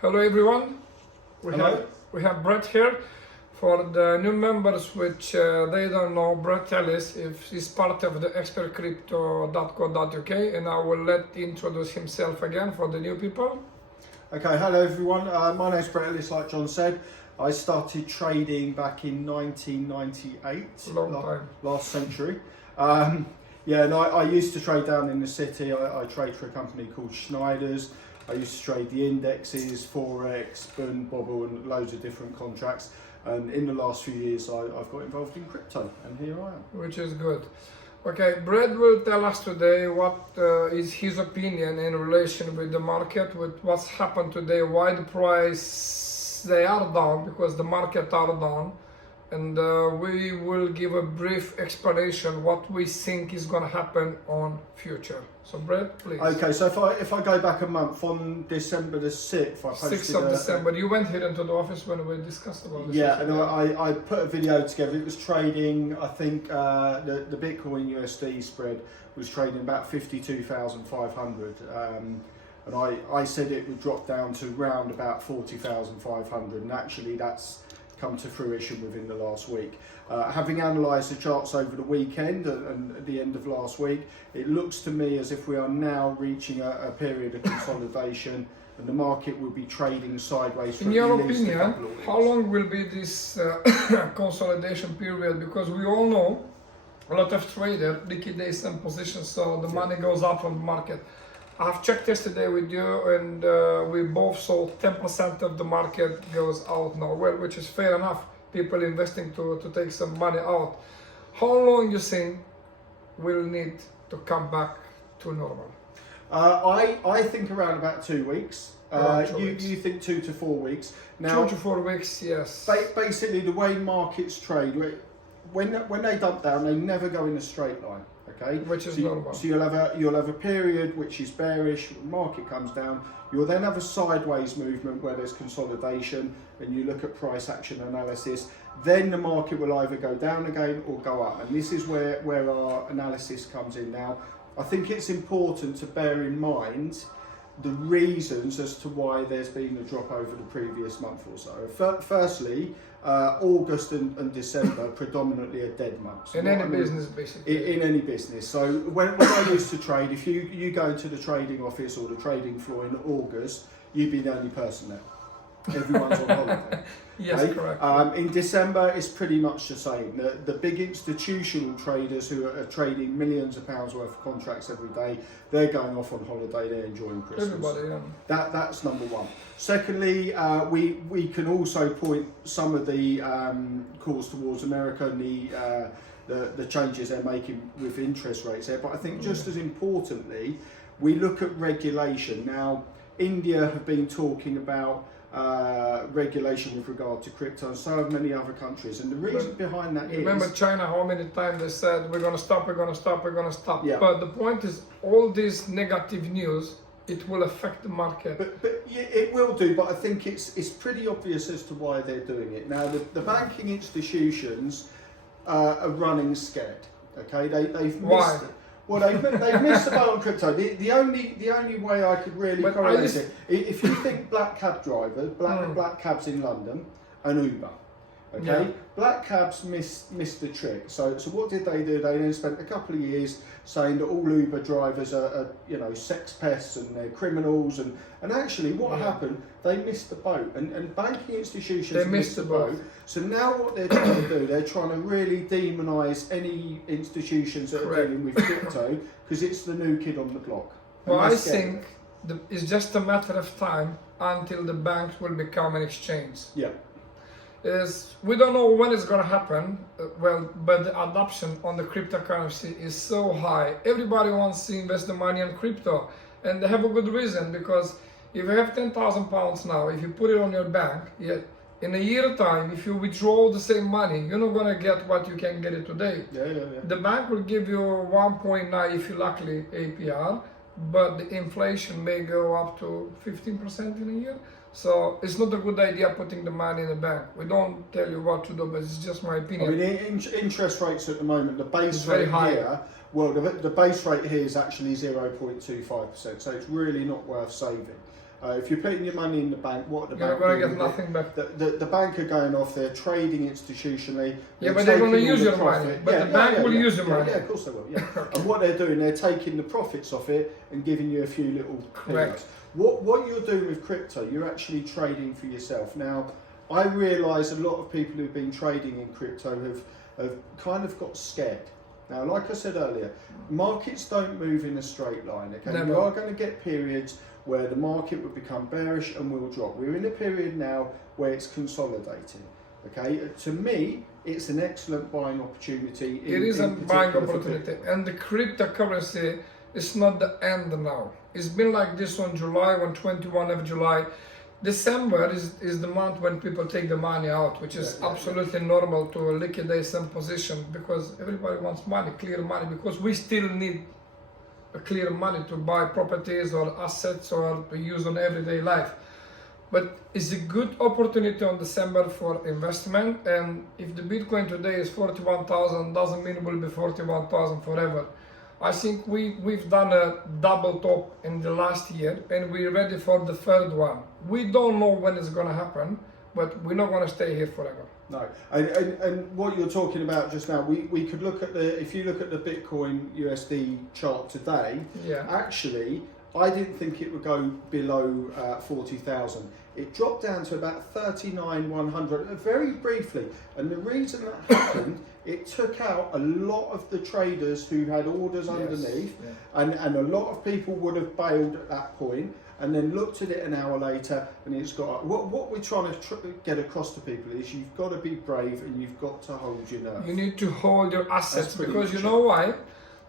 Hello everyone. Hello. We have Brett here. For the new members which they don't know, Brett Ellis is part of the XPERTCRYPTO.co.uk, and I will let introduce himself again for the new people. Okay, hello everyone. My name's Brett Ellis, like John said. I started trading back in 1998. Long time. Last century. Yeah, and I used to trade down in the city. I trade for a company called Schneider's. I used to trade the indexes, Forex, Bund, Bobble, and loads of different contracts. And in the last few years, I've got involved in crypto, and here I am. Which is good. Okay, Brett will tell us today what is his opinion in relation with the market, with what's happened today, why the price they are down, because the market are down, and we will give a brief explanation what we think is going to happen on future. So Brett, please. Okay, so if I go back a month, on December the 6th, I posted 6th of December, you went here into the office when we discussed about this. Yeah, and I put a video together. It was trading, I think the Bitcoin USD spread was trading about 52,500. And I said it would drop down to round about 40,500, and actually that's come to fruition within the last week. Having analysed the charts over the weekend and at the end of last week, it looks to me as if we are now reaching a period of consolidation, and the market will be trading sideways for in your at least opinion, a couple of weeks. how long will be this consolidation period? Because we all know a lot of traders liquidate some positions, so the money goes up on the market. I've checked yesterday with you, and we both saw 10% of the market goes out now, well, which is fair enough. People investing to take some money out. How long you think we'll need to come back to normal? I think around about 2 weeks. Weeks. You think 2 to 4 weeks. Now, 2 to 4 weeks, yes. Basically, the way markets trade, when they dump down, they never go in a straight line. Okay, Which is normal. So you'll have a period which is bearish. The market comes down. You'll then have a sideways movement where there's consolidation, and you look at price action analysis. Then the market will either go down again or go up, and this is where our analysis comes in. Now, I think it's important to bear in mind the reasons as to why there's been a drop over the previous month or so. Firstly, August and December predominantly are dead months. In any business, basically. In any business. So when I used to trade, if you go to the trading office or the trading floor in August, you'd be the only person there. Everyone's on holiday. Yes, okay? correct. In December, it's pretty much the same. The big institutional traders who are trading millions of pounds worth of contracts every day, they're going off on holiday, they're enjoying Christmas. Everybody, yeah. That's number one. Secondly, we can also point some of the calls towards America and the changes they're making with interest rates there. But I think just as importantly, we look at regulation. Now, India have been talking about regulation with regard to crypto, and so have many other countries, and the reason behind that is... Remember China, how many times they said we're going to stop, we're going to stop, we're going to stop. Yeah. But the point is, all this negative news, it will affect the market. But yeah, it will do, but I think it's pretty obvious as to why they're doing it. Now, the banking institutions are running scared. Okay, they've missed it. Well, they've missed the boat on crypto. The only way I could really correlate it, if you think black cab drivers, black cabs in London, and Uber, okay, Yeah. black cabs missed the trick. So what did they do? They then spent a couple of years saying that all Uber drivers are sex pests and they're criminals, and actually what happened? They missed the boat, and banking institutions missed the boat. So now what they're trying to do, they're trying to really demonise any institutions that are dealing with crypto, because it's the new kid on the block. Well, I think it's just a matter of time until the banks will become an exchange. Yeah. We don't know when it's going to happen, but the adoption on the cryptocurrency is so high. Everybody wants to invest the money on crypto, and they have a good reason, because if you have £10,000 now, if you put it on your bank, in a year time, if you withdraw the same money, you're not going to get what you can get it today. Yeah. The bank will give you 1.9 if you luckily APR, but the inflation may go up to 15% in a year. So it's not a good idea putting the money in the bank. We don't tell you what to do, but it's just my opinion. I mean, interest rates at the moment, the base rate here, well, the base rate here is actually 0.25%, so it's really not worth saving. If you're putting your money in the bank, what are the You're bank going to doing get with it? nothing back. The bank are going off, they're trading institutionally. Yeah, they're but they're going to taking all use the your money. profit. But the bank will use your money. Yeah, of course they will. Yeah. And what they're doing, they're taking the profits off it and giving you a few little Correct. pennies. What you're doing with crypto, you're actually trading for yourself. Now, I realise a lot of people who've been trading in crypto have kind of got scared. Now, like I said earlier, markets don't move in a straight line. Okay, Never. you are going to get periods where the market will become bearish and will drop. We're in a period now where it's consolidating. Okay, to me, it's an excellent buying opportunity. It is a buying particular for opportunity, Bitcoin. and the cryptocurrency is not the end now. It's been like this on July, on 21 of July. December is the month when people take the money out, which is absolutely normal to liquidate some position, because everybody wants money, clear money, because we still need a clear money to buy properties or assets or to use on everyday life. But it's a good opportunity on December for investment, and if the Bitcoin today is 41,000, doesn't mean it will be 41,000 forever. I think we've done a double top in the last year, and we're ready for the third one. We don't know when it's going to happen, but we're not going to stay here forever. No, and what you're talking about just now, we could look at if you look at the Bitcoin USD chart today, Yeah. actually, I didn't think it would go below 40,000. It dropped down to about 39,100 very briefly, and the reason that happened, it took out a lot of the traders who had orders underneath, and a lot of people would have bailed at that point, and then looked at it an hour later, and it's got. What we're trying to get across to people is you've got to be brave and you've got to hold your nerve. You need to hold your assets, pretty because you much know why?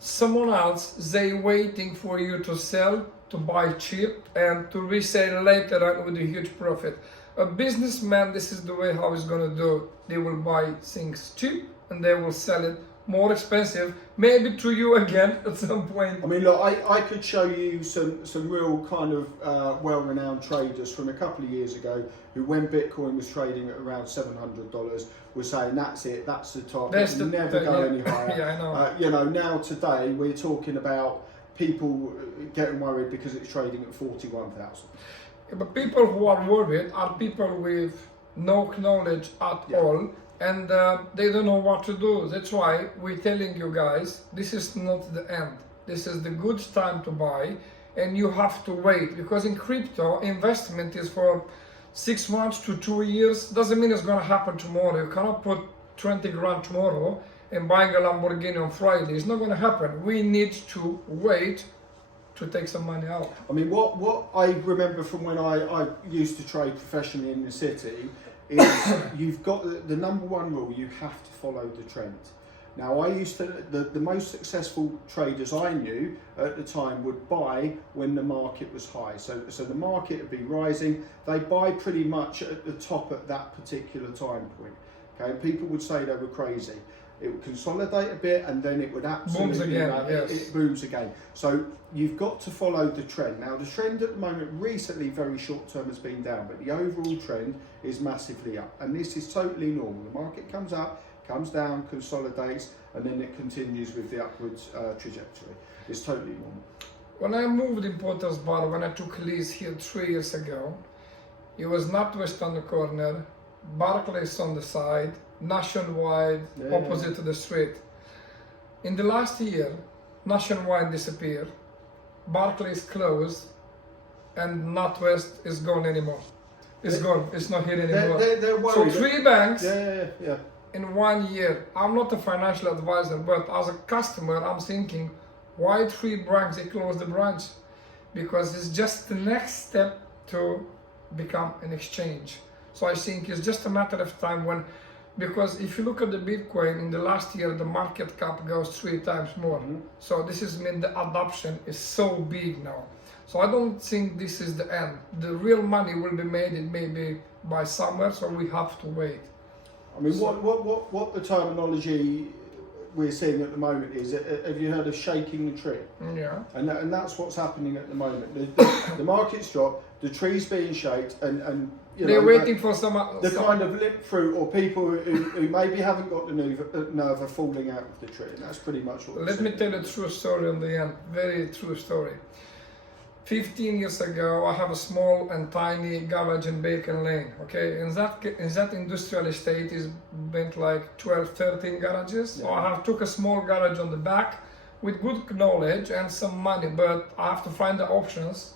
Someone else, they waiting for you to sell, to buy cheap, and to resell later on with a huge profit. A businessman, this is the way how he's gonna do. They will buy things cheap and they will sell it more expensive, maybe to you again at some point. I mean, look, I could show you some real kind of well-renowned traders from a couple of years ago who, when Bitcoin was trading at around $700, were saying that's it, that's the top, That's it'll never go any higher. Yeah, I know. You know, now today we're talking about people getting worried because it's trading at 41,000. But people who are worried are people with no knowledge at all, and they don't know what to do. That's why we're telling you guys, this is not the end. This is the good time to buy, and you have to wait, because in crypto, investment is for 6 months to 2 years. Doesn't mean it's going to happen tomorrow. You cannot put 20 grand tomorrow and buying a Lamborghini on Friday. It's not going to happen. We need to wait to take some money out. I mean, what I remember from when I used to trade professionally in the city is you've got the number one rule, you have to follow the trend. Now, I used to, the most successful traders I knew at the time would buy when the market was high. So the market would be rising, they buy pretty much at the top at that particular time point. Okay, and people would say they were crazy. It would consolidate a bit and then it would absolutely booms again, it booms again. So you've got to follow the trend. Now the trend at the moment recently very short term has been down, but the overall trend is massively up, and this is totally normal. The market comes up, comes down, consolidates, and then it continues with the upwards trajectory. It's totally normal. When I moved in Potter's Bar, when I took lease here 3 years ago, it was NatWest on the corner, Barclays on the side, Nationwide opposite to the street. In the last year, Nationwide disappeared, Barclays closed, and NatWest is gone anymore. It's gone. It's not here anymore. They're So worried. 3 banks Yeah. in 1 year. I'm not a financial advisor, but as a customer, I'm thinking, why 3 banks they close the branch? Because it's just the next step to become an exchange. So I think it's just a matter of time when, because if you look at the Bitcoin in the last year, the market cap goes 3 times more. So this is mean the adoption is so big now. So I don't think this is the end. The real money will be made in maybe by summer, so we have to wait. I mean, what the terminology we're seeing at the moment is, have you heard of shaking the tree? Yeah. And that's what's happening at the moment. The market's dropped, the tree's being shaked, and you They're know, waiting for some kind of limp fruit, or people who maybe haven't got the nerve are falling out of the tree, and that's pretty much what. Let me tell a true story on the end, very true story. 15 years ago, I have a small and tiny garage in Bacon Lane, okay? In that industrial estate is been like 12, 13 garages. So I have took a small garage on the back with good knowledge and some money, but I have to find the options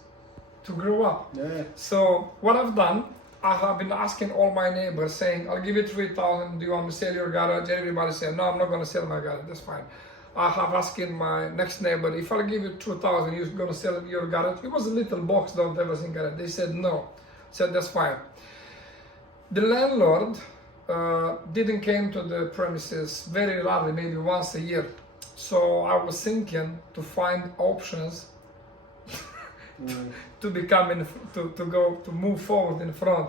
to grow up. Yeah. So what I've done, I have been asking all my neighbors saying, I'll give you 3,000, do you want me to sell your garage? Everybody said, no, I'm not gonna sell my garage, that's fine. I have asking my next neighbor, if I'll give you 2,000, you're gonna sell your garage? It was a little box, don't have a garage. They said no. I said, that's fine. The landlord didn't came to the premises very rarely, maybe once a year. So I was thinking to find options to become to move forward in front.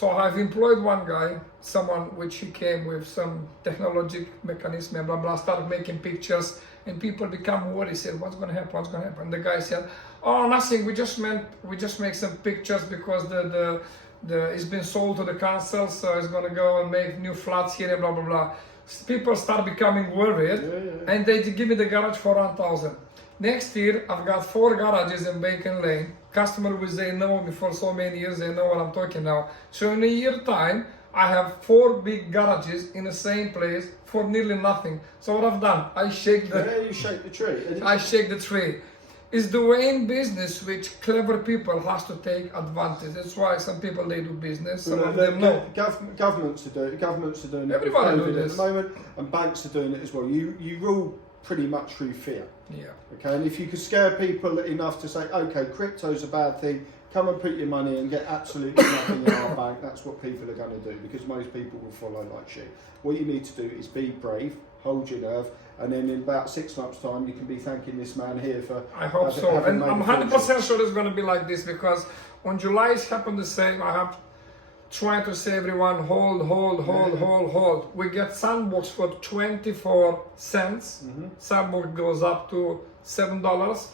So I've employed one guy, someone which he came with some technological mechanism and blah blah, started making pictures, and people become worried, said, what's gonna happen, what's gonna happen? And the guy said, oh, nothing, we just make some pictures because it's been sold to the council, so it's gonna go and make new flats here and blah blah blah. People start becoming worried, and they give me the garage for 1,000. Next year, I've got 4 garages in Bacon Lane. Customer will say, know me for so many years, they know what I'm talking now. So in a year time, I have 4 big garages in the same place for nearly nothing. So what I've done, I shake the... Yeah, you shake the tree. I shake the tree. It's the way in business which clever people has to take advantage. That's why some people, they do business, some of them no. Governments are doing it. Governments are doing it. Everybody does this at the moment, and banks are doing it as well. You rule pretty much through fear. Yeah. Okay, and if you could scare people enough to say, okay, crypto's a bad thing, come and put your money and get absolutely nothing in our bank, that's what people are going to do, because most people will follow like shit. What you need to do is be brave, hold your nerve, and then in about 6 months' time, you can be thanking this man here for. I hope so, and I'm 100% sure it's going to be like this, because on July it's happened the same. I have trying to say everyone hold. We get sandbox for 24 cents. Sandbox goes up to $7.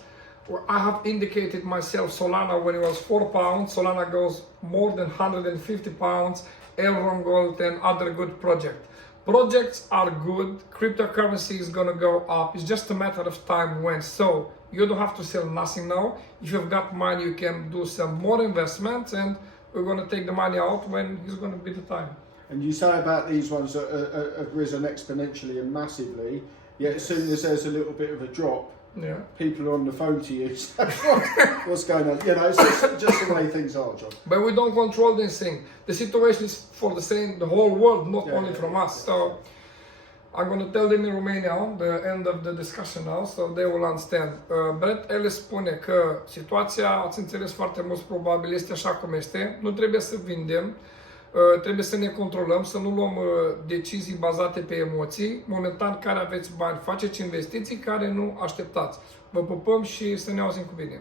I have indicated myself Solana when it was £4. Solana goes more than 150 pounds. Elron Gold and other good projects. Projects are good. Cryptocurrency is gonna go up. It's just a matter of time when. So you don't have to sell nothing now. If you've got money, you can do some more investments, and we're going to take the money out when it's going to be the time. And you say about these ones that have risen exponentially and massively, yet as soon as there's a little bit of a drop, people are on the phone to you. So what's going on? You know, it's just the way things are, John. But we don't control this thing. The situation is for the whole world, not only from us. So I'm going to tell them in Romania the end of the discussion now, so they will understand. Brett Ellis spune că situația, ați înțeles foarte mult probabil, este așa cum este. Nu trebuie să vindem, trebuie să ne controlăm, să nu luăm decizii bazate pe emoții. Momentan, care aveți bani, faceți investiții care nu așteptați. Vă pupăm și să ne auzim cu bine.